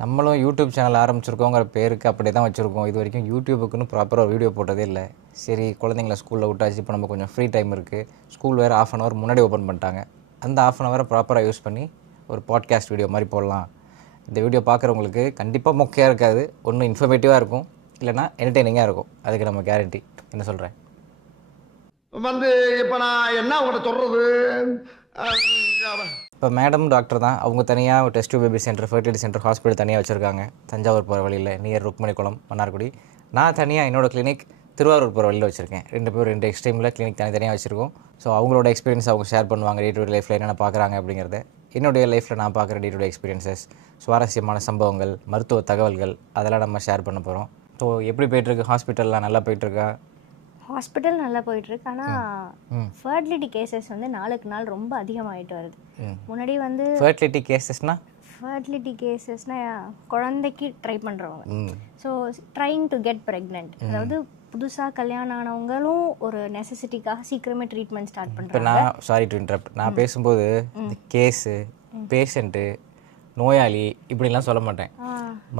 நம்மளும் YouTube channel ஆரம்பிச்சிருக்கோங்கிற பேருக்கு அப்படி தான் வச்சுருக்கோம். இது வரைக்கும் யூடியூபுக்குன்னு ப்ராப்பராக ஒரு வீடியோ போட்டதே இல்லை. சரி, குழந்தைங்கள ஸ்கூலில் விட்டாச்சு, இப்போ நம்ம கொஞ்சம் ஃப்ரீ டைம் இருக்குது, ஸ்கூல் வேறு ½ hour முன்னாடி ஓப்பன் பண்ணிட்டாங்க. அந்த ½ hour ப்ராப்பராக யூஸ் பண்ணி ஒரு பாட்காஸ்ட் வீடியோ மாதிரி போடலாம். இந்த வீடியோ பார்க்குறவங்களுக்கு கண்டிப்பாக மொக்கையாக இருக்காது, ஒன்றும் இன்ஃபர்மேட்டிவாக இருக்கும், இல்லைனா என்டர்டெய்னிங்காக இருக்கும். அதுக்கு நம்ம கேரண்டி. என்ன சொல்கிறேன் இப்போ நான் என்ன உங்கள்கிட்ட சொல்கிறது? இப்போ மேடம் டாக்டர் தான், அவங்க தனியாக test tube baby centre, fertility centre, hospital தனியாக வச்சுருக்காங்க தஞ்சாவூர் போகிற வழியில் நியர் ருக்மணிக்குளம், மன்னார்குடி. நான் தனியாக என்னோடய கிளினிக் திருவாரூர் போகிற வழியில் வச்சுருக்கேன். 2 எக்ஸ்ட்ரீமில் கிளினிக் தனியாக வச்சுருக்கோம். ஸோ அவங்களோட எக்ஸ்பீரியன்ஸ் அவங்க ஷேர் பண்ணுவாங்க, டே டு டே லைஃப்பில் என்னென்ன பார்க்குறாங்க அப்படிங்கிறத. என்னுடைய லைஃப்பில் நான் பார்க்குற டே டு டே எக்ஸ்பீரியன்ஸஸ், சுவாரஸ்யமான சம்பவங்கள், மருத்துவ தகவல்கள், அதெல்லாம் நம்ம ஷேர் பண்ண போகிறோம். ஸோ எப்படி போய்ட்டுருக்கு? ஹாஸ்பிட்டல்லாம் நல்லா போய்ட்டுருக்கா? ஹாஸ்பிட்டல் நல்லா போயிட்டுருக்கு. ஆனால் ஃபர்டிலிட்டி கேசஸ் வந்து நாளுக்கு நாள் ரொம்ப அதிகமாகிட்டு வருது. முன்னாடி வந்து ஃபர்டிலிட்டி கேசஸ்னால் குழந்தைக்கு ட்ரை பண்ணுறவங்க, so trying to get pregnant, அதாவது புதுசாக கல்யாணம் ஆனவங்களும் ஒரு நெசசிட்டிக்காக சீக்கிரமே ட்ரீட்மெண்ட் ஸ்டார்ட் பண்ணுறாங்க. நான் சாரி டு இன்டரப்ட், நான் பேசும்போது இந்த கேஸு, பேஷண்ட்டு, நோயாளி இப்படிலாம் சொல்ல மாட்டேன்,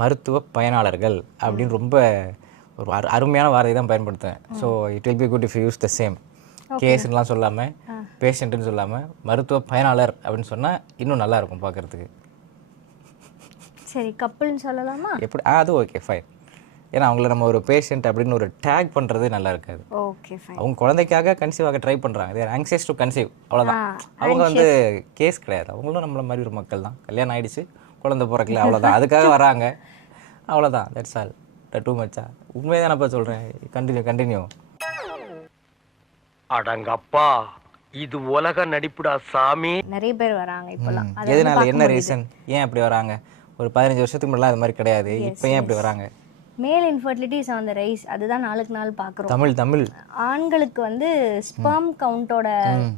மருத்துவ பயனாளர்கள் அப்படின்னு ரொம்ப ஒரு அருமையான வார்த்தை தான் பயன்படுத்துவேன். So it will be good if you use the same. கேஸ்லாம் சொல்லாமல், பேஷண்ட்டுன்னு சொல்லாமல், மருத்துவ பயனாளர் அப்படின்னு சொன்னால் இன்னும் நல்லாயிருக்கும் பார்க்குறதுக்கு. சரி, கப்பல்னு சொல்லலாமா? எப்படி? அது ஓகே, ஃபைன். ஏன்னா அவங்கள நம்ம ஒரு பேஷண்ட் அப்படின்னு ஒரு டேக் பண்ணுறது நல்லா இருக்காது. Okay, fine. அவங்க குழந்தைக்காக கன்சீவ் ஆக ட்ரை பண்ணுறாங்க, தேர் ஆங்ஷியஸ் டு கன்சீவ், அவ்வளோதான். அவங்க வந்து கேஸ் கிடையாது, அவங்களும் நம்மள மாதிரி ஒரு மக்கள் தான். கல்யாணம் ஆகிடுச்சு, குழந்தை பிறக்கல, அவ்வளோதான், அதுக்காக வராங்க, அவ்வளோதான். That's all. டூ மச்சா, உண்மையை தானப்பா சொல்கிறேன். கண்டினியூ. அடங்கப்பா, இது உலக நடிப்புடா சாமி. நிறைய பேர் வராங்க இப்போலாம். எதனால? என்ன ரீசன்? ஏன் அப்படி வராங்க? ஒரு 15 வருஷத்துக்கு முன்னாடி அது மாதிரி கிடையாது, இப்போ ஏன் அப்படி வராங்க? மேல் infertility is on the rice. அதுதான் நாளுக்கு நாள் பார்க்குறோம். தமிழ் ஆண்களுக்கு வந்து ஸ்பெர்ம் கவுண்டோட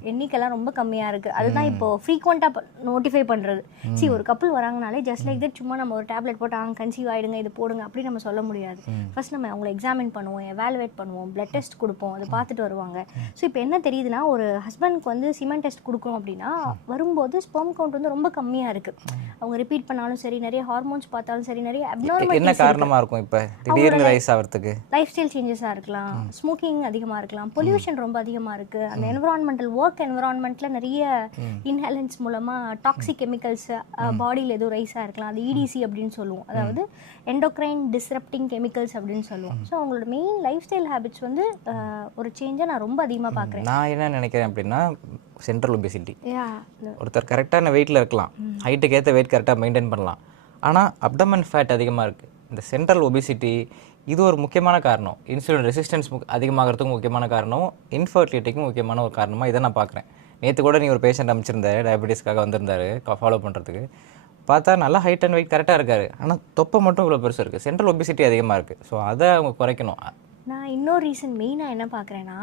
எண்ணிக்கைலாம் ரொம்ப கம்மியாக இருக்குது. அதுதான் இப்போ ஃப்ரீக்வெண்ட்டாக நோட்டிஃபை பண்ணுறது. சரி, ஒரு கப்பல் வராங்கனாலே ஜஸ்ட் லைக் தட் சும்மா நம்ம ஒரு டேப்லெட் போட்டு கன்சீவ் ஆகிடுங்க, இது போடுங்க அப்படி நம்ம சொல்ல முடியாது. ஃபர்ஸ்ட் நம்ம அவங்கள எக்ஸாமின் பண்ணுவோம், எவாலுவேட் பண்ணுவோம், பிளட் டெஸ்ட் கொடுப்போம், அதை பார்த்துட்டு வருவாங்க. ஸோ இப்போ என்ன தெரியுதுன்னா, ஒரு ஹஸ்பண்ட்க்கு வந்து சிமெண்ட் டெஸ்ட் கொடுக்கணும் அப்படின்னா வரும்போது ஸ்பெர்ம் கவுண்ட் வந்து ரொம்ப கம்மியாக இருக்குது. அவங்க ரிப்பீட் பண்ணாலும் சரி, நிறைய ஹார்மோன்ஸ் பார்த்தாலும் சரி, நிறைய அப்நார்மல். என்ன காரணமாக இருக்கும் இப்போ திடீர்னு ரைஸ் ஆகிறதுக்கு? லைஃப் ஸ்டைல் சேஞ்சஸாக இருக்கலாம், ஸ்மோக்கிங் அதிகமாக இருக்கலாம், பொல்யூஷன் ரொம்ப அதிகமாக இருக்குது, அந்த என்விரான்மெண்டல் ஒர்க் என்விரான்மெண்ட்டில் நிறைய இன்ஹேலன்ஸ் மூலமாக டாக்ஸிக் கெமிக்கல்ஸ் பாடியில் எதுவும் ரைஸாக இருக்கலாம். அது இடிசி அப்படின்னு சொல்லுவோம், அதாவது எண்டோக்ரைன் டிஸ்ரப்டிங் கெமிக்கல்ஸ் அப்படின்னு சொல்லுவோம். ஸோ அவங்களோட மெயின் லைஃப் ஸ்டைல் ஹேபிட்ஸ் வந்து ஒரு சேஞ்சை நான் ரொம்ப அதிகமாக பார்க்குறேன். நான் என்ன நினைக்கிறேன் அப்படின்னா, சென்ட்ரல் ஒபேசிட்டி. ஒருத்தர் கரெக்டான வெயிட்டில் இருக்கலாம், ஹைட்டுக்கு ஏற்ற வெயிட் கரெக்டாக மெயின்டைன் பண்ணலாம், ஆனால் அப்டமன் ஃபேட் அதிகமாக இருக்குது. இந்த சென்ட்ரல் ஒபிசிட்டி இது ஒரு முக்கியமான காரணம். இன்சுலின் ரெசிஸ்டன்ஸ் அதிகமாகிறதுக்கும் முக்கியமான காரணம், இன்ஃபர்டிலிட்டிக்கும் முக்கியமான ஒரு காரணமாக இதை நான் பார்க்குறேன். நேற்று கூட நீ ஒரு பேஷண்ட் அமைச்சிருந்தாரு, டயபெட்டிஸ்க்காக வந்திருந்தாரு ஃபாலோ பண்ணுறதுக்கு. பார்த்தா நல்லா ஹைட் அண்ட் வெயிட் கரெக்டாக இருக்காரு, ஆனால் தொப்பை மட்டும் இவ்வளோ பெருசாக இருக்குது. சென்ட்ரல் ஒபிசிட்டி அதிகமாக இருக்குது. ஸோ அதை அவங்க குறைக்கணும். நான் இன்னொரு ரீசன் மெயினாக என்ன பார்க்குறேன்னா,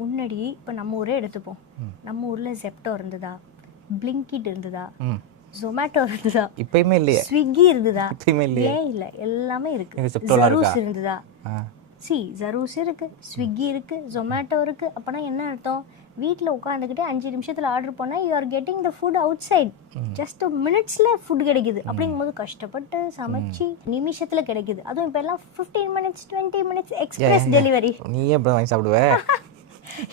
முன்னாடி இப்போ நம்ம ஊரே எடுத்துப்போம், நம்ம ஊரில் ஜெப்டோ இருந்ததா, பிளிங்கிட் இருந்ததா, ஜொமேட்டோ இருந்ததா? இப்பயுமே இல்லையா? ஸ்விக்கி இருந்ததா? இப்பயுமே இல்லையா? ஏன் இல்லை, எல்லாமே இருக்கு. ஜரூஸ் இருந்ததா? ஜரூஸ் இருக்கு, ஸ்விக்கி இருக்கு, ஜொமேட்டோ இருக்கு. அப்போனா என்ன அர்த்தம்? வீட்டில் உட்காந்துக்கிட்டே 5 நிமிஷத்தில் ஆர்டர் பண்ணால் you are getting the food outside. Just மினிட்ஸில் ஃபுட் கிடைக்குது. அப்படிங்கும்போது கஷ்டப்பட்டு சமைச்சு நிமிஷத்தில் கிடைக்குது. அதுவும் இப்போ எல்லாம் 15 minutes 20 minutes எக்ஸ்பிரஸ் டெலிவரி. நீ எப்படி வாங்கி சாப்பிடுவே?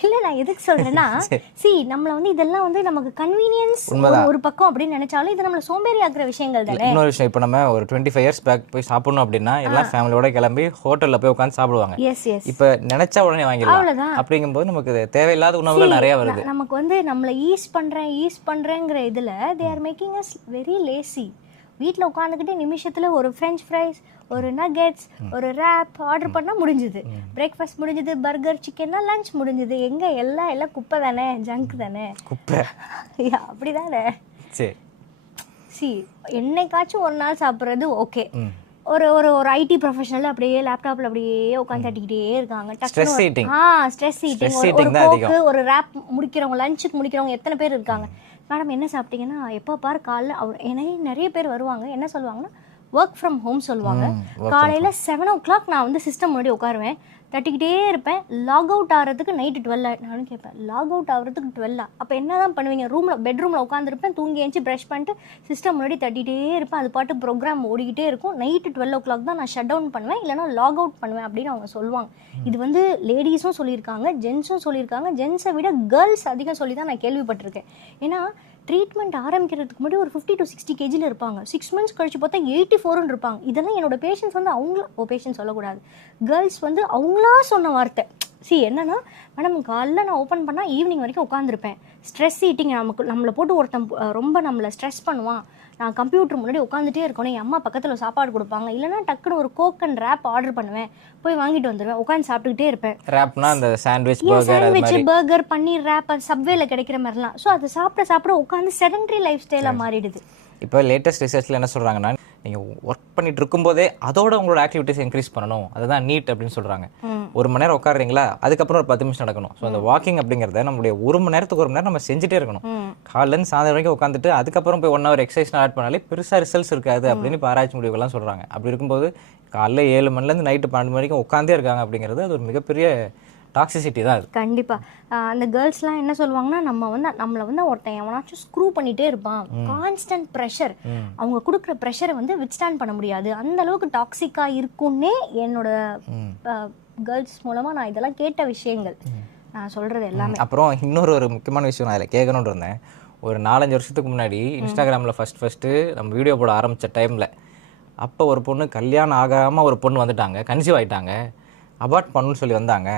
இல்லை, நான் எதுக்கு சொல்கிறேன்னா, நம்மளை வந்து இதெல்லாம் வந்து நமக்கு கன்வீனியன்ஸ் ஒரு பக்கம் அப்படின்னு நினைச்சாலும் இது நம்மளை சோம்பேறி ஆக்குற விஷயங்கள் தானே. இன்னொரு விஷயம், இப்போ நம்ம ஒரு 25 years பேக் போய் சாப்பிடணும் அப்படின்னா எல்லாம் ஃபேமிலியோட கிளம்பி ஹோட்டலில் போய் உட்காந்து சாப்பிடுவாங்க. இப்போ நினைச்சா உடனே வாங்கிடலாம். அவ்வளோதான். அப்படிங்கும்போது நமக்கு தேவையில்லாத உணவுகள் நிறைய வருது. நமக்கு வந்து நம்மளை ஈஸ் பண்ணுறேங்கிற இதில் they are making as very lazy. வீட்டில் உட்காந்துக்கிட்டு நிமிஷத்தில் ஒரு ஃப்ரெஞ்ச் ஃப்ரைஸ், ஒரு நகெட்ஸ், ஒரு ரேப் ஆர்டர் பண்ணால் முடிஞ்சுது. பிரேக்ஃபாஸ்ட் முடிஞ்சுது, பர்கர், சிக்கன்னா லஞ்ச் முடிஞ்சுது. எங்கே எல்லாம் குப்பை தானே, ஜங்க் தானே, குப்பை. அப்படி தானே. சரி, என்னைக்காச்சும் ஒரு நாள் சாப்பிட்றது ஓகே. ஒரு ஒரு ஒரு ஐடி ப்ரொஃபஷனல் அப்படியே லேப்டாப்பில் அப்படியே உட்காந்து தட்டிக்கிட்டே இருக்காங்க. ஸ்ட்ரெஸ் ஈட்டிங், ஒரு கோக்கு, ஒரு ரேப் முடிக்கிறவங்க, லஞ்சுக்கு முடிக்கிறவங்க எத்தனை பேர் இருக்காங்க? மேடம் என்ன சாப்பிட்டீங்கன்னா, எப்போ பாரு காலைல நிறைய பேர் வருவாங்க. என்ன சொல்லுவாங்கன்னா, ஒர்க் ஃப்ரம் ஹோம் சொல்லுவாங்க. காலையில் 7 o'clock நான் வந்து சிஸ்டம் முன்னாடி உட்காருவேன், தட்டிக்கிட்டே இருப்பேன். லாக் அவுட் ஆகிறதுக்கு நைட்டு 12. நானும் கேட்பேன், லாக் அவுட் ஆகிறதுக்கு 12 அப்போ என்ன தான் பண்ணுவீங்க? பெட்ரூமில் உட்காந்துருப்பேன், தூங்கி எழுந்துச்சி ப்ரஷ் பண்ணிட்டு சிஸ்டம் முன்னாடி தட்டிகிட்டே இருப்பேன். அது பாட்டு ப்ரோக்ராம் ஓடிக்கிட்டே இருக்கும். நைட்டு 12 o'clock தான் நான் ஷட் டவுன் பண்ணுவேன், இல்லைனா லாக் அவுட் பண்ணுவேன் அப்படின்னு அவங்க சொல்லுவாங்க. இது வந்து லேடிஸும் சொல்லியிருக்காங்க, ஜென்ஸும் சொல்லியிருக்காங்க. ஜென்ஸை விட கேர்ள்ஸ் அதிகம் சொல்லி தான் நான் கேள்விப்பட்டிருக்கேன். ஏன்னா ட்ரீட்மெண்ட் ஆரம்பிக்கிறதுக்கு முன்னாடி ஒரு 50 to 60 kgல இருப்பாங்க. 6 months கழிச்சு பார்த்தா 84 இருப்பாங்க. இதெல்லாம் என்னோட பேஷண்ட்ஸ் வந்து பேஷண்ட் சொல்லக்கூடாது, கேர்ள்ஸ் வந்து அவங்களா சொன்ன வார்த்தை. என்னன்னா, மேடம் காலைல நான் ஓப்பன் பண்ணால் ஈவினிங் வரைக்கும் உட்காந்துருப்பேன். ஸ்ட்ரெஸ் ஈட்டிங், நம்மளை போட்டு ஒருத்தன் ரொம்ப நம்மளை ஸ்ட்ரெஸ் பண்ணுவான். நான் கம்ப்யூட்டர் முன்னாடி உட்காந்துட்டே இருக்கணும், என் அம்மா பக்கத்தில் சாப்பாடு கொடுப்பாங்க, இல்லைனா டக்குன்னு ஒரு கோக் அண்ட் ரேப் ஆர்டர் பண்ணுவேன், போய் வாங்கிட்டு வந்துடுவேன், உட்காந்து சாப்பிட்டுக்கிட்டே இருப்பேன். ரேப்னா அந்த சாண்ட்விச், பர்கர், பன்னீர் ரேப், சப்வேல கிடைக்கிற மாதிரிலாம். ஸோ அது சாப்பிட உட்காந்து செடன்ட்ரி லைஃப் ஸ்டைலாக மாறிடுது. இப்போ லேட்டஸ்ட் ரிசர்ச்சில் என்ன சொல்கிறாங்கன்னா, நீங்கள் ஒர்க் பண்ணிட்டு இருக்கும்போதே அதோட உங்களோட ஆக்டிவிட்டிஸ் இன்க்ரீஸ் பண்ணணும், அதுதான் நீட் அப்படின்னு சொல்கிறாங்க. 1 மணி நேரம் உட்காடுறீங்களா, அதுக்கப்புறம் ஒரு 10 நிமிஷம் நடக்கணும். ஸோ அந்த வாக்கிங் அப்படிங்கிறத நம்மளுடைய 1 மணி நேரத்துக்கு 1 மணி நேரம் நம்ம செஞ்சுட்டே இருக்கணும். காலையிலேருந்து சாயந்தரம் வரைக்கும் உட்காந்துட்டு அதுக்கப்புறம் போய் 1 hour எக்ஸசைஸ் ஆட் பண்ணாலே பெருசாக ரிசல்ட்ஸ் இருக்காது அப்படின்னு இப்போ ஆராய்ச்சி முடிவுகள்லாம் சொல்கிறாங்க. அப்படி இருக்கும்போது காலைல 7 மணிலேருந்து நைட்டு 12 மணி வரைக்கும் உட்காந்தே இருக்காங்க அப்படிங்கிறது அது ஒரு மிகப்பெரிய டாக்ஸிசிட்டி தான் அது. கண்டிப்பாக அந்த கேர்ள்ஸ்லாம் என்ன சொல்லுவாங்கன்னா, நம்மளை வந்து ஒருத்தன் எவனாச்சும் ஸ்க்ரூ பண்ணிகிட்டே இருப்பான், கான்ஸ்டன்ட் ப்ரெஷர், அவங்க கொடுக்குற ப்ரெஷரை வந்து வித்ஸ்டாண்ட் பண்ண முடியாது, அந்த அளவுக்கு டாக்ஸிக்காக இருக்குன்னே என்னோட கேர்ள்ஸ் மூலமாக நான் இதெல்லாம் கேட்ட விஷயங்கள் நான் சொல்கிறது எல்லாமே. அப்புறம் இன்னொரு முக்கியமான விஷயம் நான் அதில் கேட்கணுன்னு இருந்தேன். ஒரு 4-5 வருஷத்துக்கு முன்னாடி இன்ஸ்டாகிராமில் ஃபஸ்ட்டு நம்ம வீடியோ போட ஆரம்பித்த டைமில், அப்போ ஒரு பொண்ணு கல்யாணம் ஆகாமல் ஒரு பொண்ணு வந்துட்டாங்க, கன்சீவ் ஆகிட்டாங்க, அபார்ட் பண்ணணும்னு சொல்லி வந்தாங்க.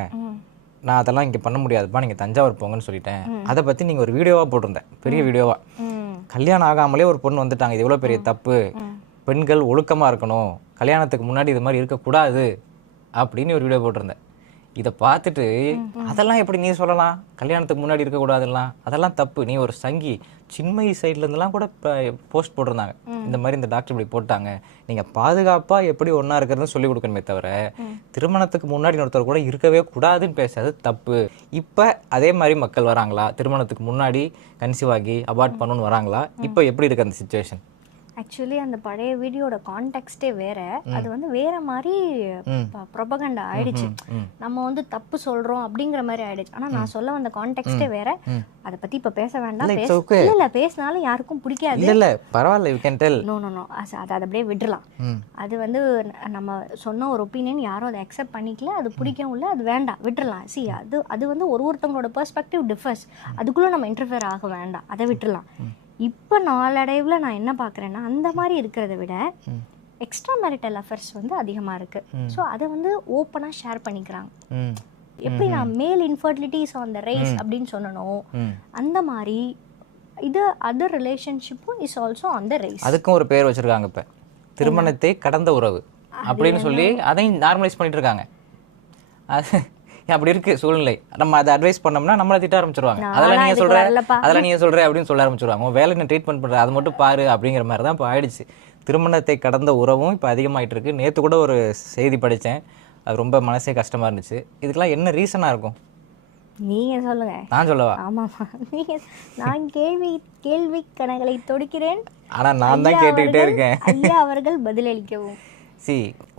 நான் அதெல்லாம் இங்கே பண்ண முடியாதுப்பா, நீங்கள் தஞ்சாவூர் போங்கன்னு சொல்லிட்டேன். அதை பற்றி நீங்கள் ஒரு வீடியோவாக போட்டிருந்தேன், பெரிய வீடியோவாக. கல்யாணம் ஆகாமலே ஒரு பொண்ணு வந்துட்டாங்க, இது எவ்வளோ பெரிய தப்பு, பெண்கள் ஒழுக்கமாக இருக்கணும், கல்யாணத்துக்கு முன்னாடி இது மாதிரி இருக்கக்கூடாது அப்படின்னு ஒரு வீடியோ போட்டிருந்தேன். இதை பார்த்துட்டு அதெல்லாம் எப்படி நீ சொல்லலாம், கல்யாணத்துக்கு முன்னாடி இருக்கக்கூடாதுலாம், அதெல்லாம் தப்பு, நீ ஒரு சங்கி, சின்மயி சைட்லேருந்துலாம் கூட போஸ்ட் போட்டிருந்தாங்க, இந்த மாதிரி இந்த டாக்டர் இப்படி போட்டாங்க, நீங்கள் பாதுகாப்பாக எப்படி ஒன்றா இருக்கிறதுன்னு சொல்லிக் கொடுக்கணுமே தவிர திருமணத்துக்கு முன்னாடி ஒருத்தர் கூட இருக்கவே கூடாதுன்னு பேசாது தப்பு. இப்போ அதே மாதிரி மக்கள் வராங்களா, திருமணத்துக்கு முன்னாடி கன்சீவ் ஆகி அபார்ட் பண்ணணும்னு வராங்களா? இப்போ எப்படி இருக்குது அந்த சிச்சுவேஷன்? ஆக்சுவலி அந்த பழைய வீடியோட கான்டெக்ஸ்டே வேற, அது வந்து வேற மாதிரி ப்ரொபகண்டா ஆயிடுச்சு. நம்ம வந்து தப்பு சொல்றோம் அப்படிங்கிற மாதிரி ஆயிடுச்சு. ஆனா நான் சொல்ல வந்த கான்டெக்ஸ்டே வேற. அதை பத்தி இப்ப பேச வேண்டாம். இல்ல பேசினாலும் யாருக்கும் பிடிக்காது. இல்ல பரவாயில்ல, யூ கேன் டெல். நோ அதை அப்படியே விட்டுறலாம். அது வந்து நம்ம சொன்ன ஒரு ஒப்பீனியன் யாரும் அதை அக்செப்ட் பண்ணிக்கல, அது பிடிக்கவும் இல்லை, அது வேண்டாம், விட்டுறலாம். அது வந்து ஒருத்தவங்களோட பெர்ஸ்பெக்டிவ் டிஃபர்ஸ், அதுக்குள்ள நம்ம இன்டர்ஃபியர் ஆக வேண்டாம், அதை விட்டுறலாம். இப்போ நாளடைவில் நான் என்ன பார்க்குறேன்னா, அந்த மாதிரி இருக்கிறத விட எக்ஸ்ட்ரா மேரிட்டல் அஃபேர்ஸ் வந்து அதிகமாக இருக்குது. ஸோ அதை வந்து ஓப்பனாக ஷேர் பண்ணிக்கிறாங்க. எப்படி நான் male infertility is on the rise அப்படின்னு சொன்னனோ, அந்த மாதிரி இது அதர் ரிலேஷன்ஷிப்பும் is also on the rise. அதுக்கும் ஒரு பேர் வச்சுருக்காங்க, இப்போ திருமணத்தை கடந்த உறவு அப்படின்னு சொல்லி அதையும் நார்மலைஸ் பண்ணிட்டு இருக்காங்க. அது அப்படி இருக்கு சூழ்நிலை. நம்ம அதை அட்வைஸ் பண்ணோம்னா நம்மளை திட்ட ஆரம்பிச்சிருவாங்க. அதெல்லாம் நீங்க சொல்ற அப்படின்னு சொல்ல ஆரம்பிச்சிருவாங்க. வேலை என்ன ட்ரீட்மெண்ட் பண்ற, அதை மட்டும் பாரு அப்படிங்கிற மாதிரி தான் இப்போ ஆயிடுச்சு. திருமணத்தை கடந்த உறவும் இப்போ அதிகமாயிட்டு இருக்கு. நேற்று கூட ஒரு செய்தி படித்தேன், அது ரொம்ப மனசே கஷ்டமா இருந்துச்சு. இதுக்கெல்லாம் என்ன ரீசனா இருக்கும்? நீங்க சொல்லுங்க. நான் சொல்லவா? ஆமாமா, நீங்க. நான் கேள்வி கணங்களை தொடுக்கிறேன், ஆனா நான் தான் கேட்டுக்கிட்டே இருக்கேன். ஐயா அவர்கள் பதிலளிக்கவும்.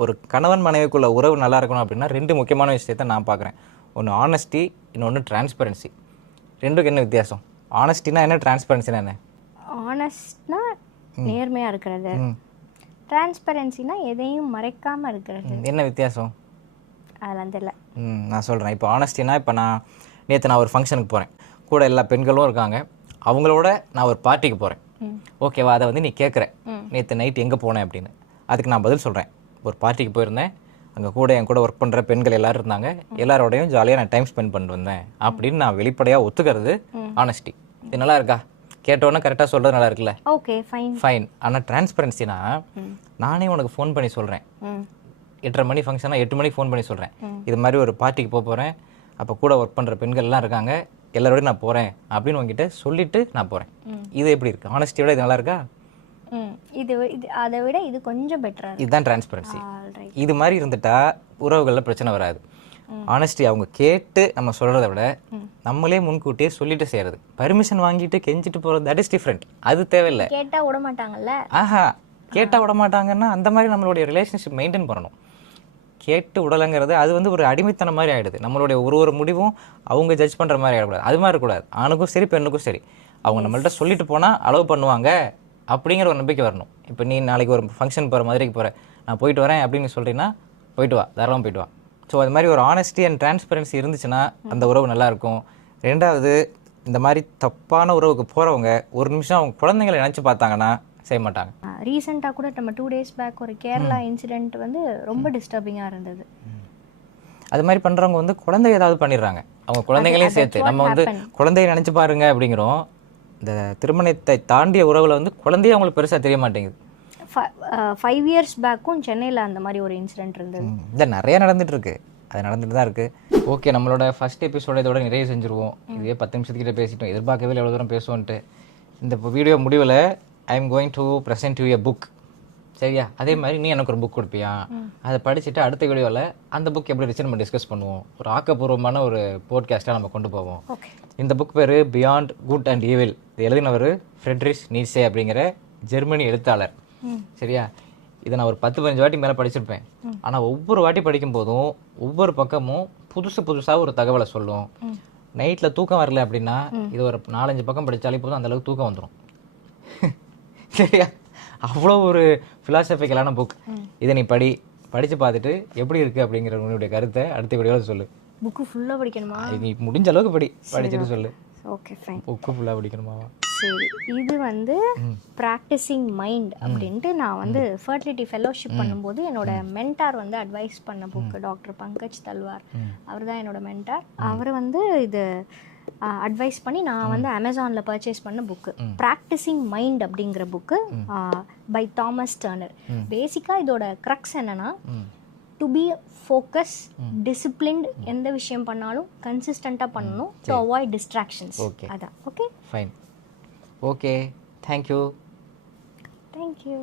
ஒரு கணவன் மனைவிக்குள்ள உறவு நல்லா இருக்கணும் அப்படின்னா 2 முக்கியமான விஷயத்தை நான் பார்க்குறேன். ஒன்று ஆனஸ்டி, இன்னொன்று டிரான்ஸ்பரன்சி. ரெண்டுக்கு என்ன வித்தியாசம்? ஆனஸ்டினா என்ன, டிரான்ஸ்பரன்சினா என்ன? ஆனஸ்ட்னா நேர்மையாக இருக்கிறது, டிரான்ஸ்பரன்சினா எதையும் மறைக்காமல் இருக்கிறது. என்ன வித்தியாசம்? அதெல்லாம் தெரியல. நான் சொல்கிறேன். இப்போ ஆனஸ்டினா, இப்போ நேற்று நான் ஒரு ஃபங்க்ஷனுக்கு போகிறேன், கூட எல்லா பெண்களும் இருக்காங்க, அவங்களோட நான் ஒரு பார்ட்டிக்கு போகிறேன். ஓகேவா? அதை வந்து நீ கேட்குற, நேற்று நைட் எங்கே போனேன் அப்படின்னு. அதுக்கு நான் பதில் சொல்கிறேன். ஒரு பார்ட்டிக்கு போயிருந்தேன், அங்கே கூட என் கூட ஒர்க் பண்ணுற பெண்கள் எல்லோரும் இருந்தாங்க, எல்லாரோடையும் ஜாலியாக நான் டைம் ஸ்பெண்ட் பண்ணிட்டு வந்தேன் அப்படின்னு நான் வெளிப்படையாக ஒத்துக்கிறது ஆனஸ்டி. இது நல்லா இருக்கா? கேட்டோன்னே கரெக்டாக சொல்கிறது நல்லா இருக்குல்ல? Okay, fine. ஆனால் டிரான்ஸ்பரன்சினா, நானே உனக்கு ஃபோன் பண்ணி சொல்கிறேன், 8:30 மணி ஃபங்க்ஷனாக 8 மணிக்கு ஃபோன் பண்ணி சொல்கிறேன், இது மாதிரி ஒரு பார்ட்டிக்கு போகிறேன், அப்போ கூட ஒர்க் பண்ணுற பெண்கள்லாம் இருக்காங்க, எல்லாரோடையும் நான் போகிறேன் அப்படின்னு உங்ககிட்ட சொல்லிவிட்டு நான் போகிறேன். இது எப்படி இருக்குது? ஆனஸ்டியோட இது நல்லா இருக்கா? இது அதை விட இது கொஞ்சம் பெட்டரா. இதுதான் டிரான்ஸ்பரன்சி. இது மாதிரி இருந்துட்டா உறவுகளில் பிரச்சனை வராது. ஆனஸ்டி அவங்க கேட்டு நம்ம சொல்கிறத விட நம்மளே முன்கூட்டியே சொல்லிட்டு செய்கிறது, பர்மிஷன் வாங்கிட்டு கெஞ்சிட்டு போகிறது, தட் இஸ் டிஃப்ரெண்ட். அது தேவையில்லை. கேட்டால் விட மாட்டாங்கல்ல. ஆஹா, கேட்டால் விட மாட்டாங்கன்னா அந்த மாதிரி நம்மளுடைய ரிலேஷன்ஷிப் மெயின்டைன் பண்ணணும். கேட்டு விடலைங்கிறது அது வந்து ஒரு அடிமைத்தனம் மாதிரி ஆகிடுது. நம்மளுடைய ஒரு முடிவும் அவங்க ஜட்ஜ் பண்ணுற மாதிரி ஆகிடக்கூடாது. அது மாதிரி இருக்கக்கூடாது. ஆணுக்கும் சரி பெண்ணுக்கும் சரி அவங்க நம்மள்ட்ட சொல்லிட்டு போனால் அலோவ் பண்ணுவாங்க அப்படிங்கிற ஒரு நம்பிக்கை வரணும். இப்போ நீ நாளைக்கு ஒரு ஃபங்க்ஷன் போகிற மாதிரிக்கு போகிற, நான் போயிட்டு வரேன் அப்படின்னு சொல்லிட்டீங்கன்னா போயிட்டு வா, தாராளமாக போயிட்டு வா. ஸோ அது மாதிரி ஒரு ஆனஸ்டி அண்ட் டிரான்ஸ்பரன்சி இருந்துச்சுன்னா அந்த உறவு நல்லாயிருக்கும். ரெண்டாவது, இந்த மாதிரி தப்பான உறவுக்கு போகிறவங்க ஒரு நிமிஷம் அவங்க குழந்தைங்களை நினச்சி பார்த்தாங்கன்னா செய்ய மாட்டாங்க. ரீசெண்டாக கூட நம்ம 2 days பேக் ஒரு கேரளா இன்சிடெண்ட் வந்து ரொம்ப டிஸ்டர்பிங்காக இருந்தது. அது மாதிரி பண்ணுறவங்க வந்து குழந்தை ஏதாவது பண்ணிடுறாங்க, அவங்க குழந்தைங்களையும் சேர்த்து. நம்ம வந்து குழந்தைய நினச்சி பாருங்க அப்படிங்கிறோம். இந்த திருமணத்தை தாண்டிய உறவில் வந்து குழந்தைய அவங்களுக்கு பெருசாக தெரிய மாட்டேங்குது. 5 years பேக்கும் சென்னையில் அந்த மாதிரி ஒரு இன்சிடென்ட் இருந்தது. இல்லை, நிறைய நடந்துட்டு இருக்கு, அது நடந்துட்டு தான் இருக்கு. ஓகே, நம்மளோட ஃபர்ஸ்ட் எபிசோட இதோட நிறைய செஞ்சுருவோம். இதே 10 நிமிஷத்துக்கிட்ட பேசிட்டோம். எதிர்பார்க்கவே எவ்வளோ தூரம் பேசுவோன்ட்டு. இந்த வீடியோ முடிவில் I am going to present you a book. சரியா? அதே மாதிரி நீ எனக்கு ஒரு புக் கொடுப்பியா? அதை படிச்சுட்டு அடுத்த வீடியோவில் அந்த புக் எப்படி இருந்துச்சு நம்ம டிஸ்கஸ் பண்ணுவோம். ஒரு ஆக்கப்பூர்வமான ஒரு போட்காஸ்ட்டாக நம்ம கொண்டு போவோம். இந்த புக் பேர் பியாண்ட் குட் அண்ட் ஈவில். இது எழுதினவர் ஃப்ரெட்ரிஷ் நீட்சே அப்படிங்கிற ஜெர்மனி எழுத்தாளர். சரியா? இதை நான் ஒரு 10-15 வாட்டி மேலே படிச்சிருப்பேன். ஆனால் ஒவ்வொரு வாட்டி படிக்கும் போதும் ஒவ்வொரு பக்கமும் புதுசாக ஒரு தகவலை சொல்லும். நைட்டில் தூக்கம் வரல அப்படின்னா இது ஒரு 4-5 பக்கம் படித்தாலே போதும், அந்தளவுக்கு தூக்கம் வந்துடும். சரியா? அவ்வளோ ஒரு ஃபிலாசபிக்கலான புக். இதை நீ படித்து பார்த்துட்டு எப்படி இருக்குது அப்படிங்கிற உன்னுடைய கருத்தை அடுத்த வீடியோவில் சொல்லு. புக்கு ஃபுல்லாக படிக்கணுமா? நீ முடிஞ்ச அளவுக்கு படிச்சுட்டு சொல்லு. Okay fine. புக்கு ஃபுல்லாக படிக்கணுமா? சரி, இது வந்து ப்ராக்டிசிங் மைண்ட் அப்படின்ட்டு நான் வந்து ஃபர்டிலிட்டி ஃபெலோஷிப் பண்ணும்போது என்னோட மென்டார் வந்து அட்வைஸ் பண்ண புக்கு. டாக்டர் பங்கஜ் தல்வார், அவர் தான் என்னோட மென்டார். அவர் வந்து இது அட்வைஸ் பண்ணி நான் வந்து அமேசானில் பர்ச்சேஸ் பண்ண புக்கு ப்ராக்டிசிங் மைண்ட் அப்படிங்கிற புக்கு பை தாமஸ் டர்னர். பேசிக்காக இதோட க்ரக்ஸ் என்னன்னா, டு பி ஃபோக்கஸ், டிசிப்ளின்ட், எந்த விஷயம் பண்ணாலும் கன்சிஸ்டண்ட்டாக பண்ணணும், டு அவாய்ட் டிஸ்ட்ராக்ஷன்ஸ். அதான். Okay fine. Okay, thank you. Thank you.